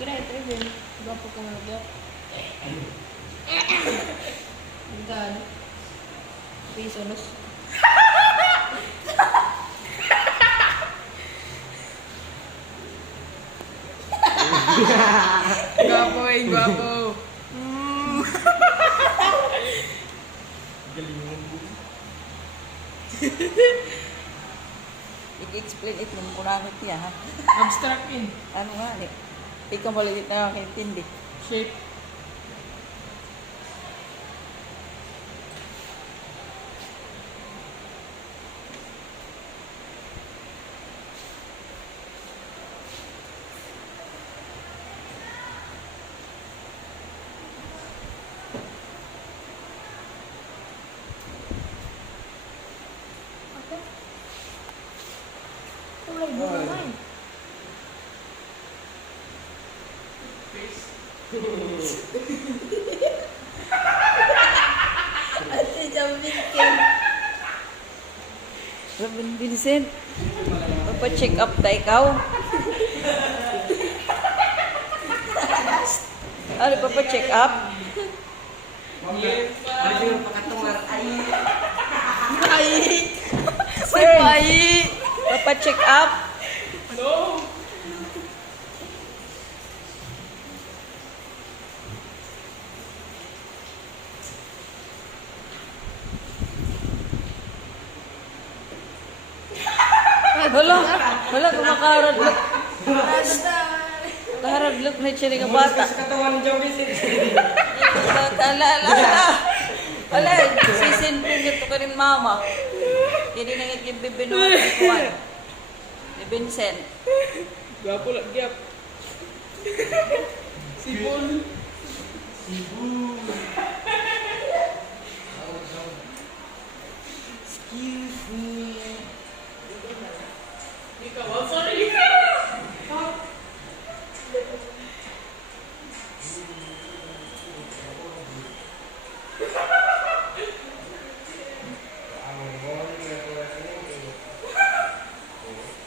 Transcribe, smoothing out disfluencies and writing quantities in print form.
Kira ito yun. Gwapo ka nga ba? Magkano? Pesos. Gwapo eh, gwapo. Galingan mo. I-explain it ng kunakit niya, ha? Abstract in. Ano nga, ikaw maligit na nakakaintindi. Shape. Kulay mo naman. Ate Jamin King. Robin Vincent, papacheck up na ikaw. Ano, papacheck up? Ano yung pakatungar? Ay! Ay! Sir! Ay! Papacheck up? No! Wala, kumakaradlok. Kaharadlok na siya ng bata. Sa katawan ng Joey Vincent. Bata, ala, sisinpin nito ka rin mama. Hindi na nga yung bibinuhan ni Juan. Ni Vincent. Gwapo lang, gyap.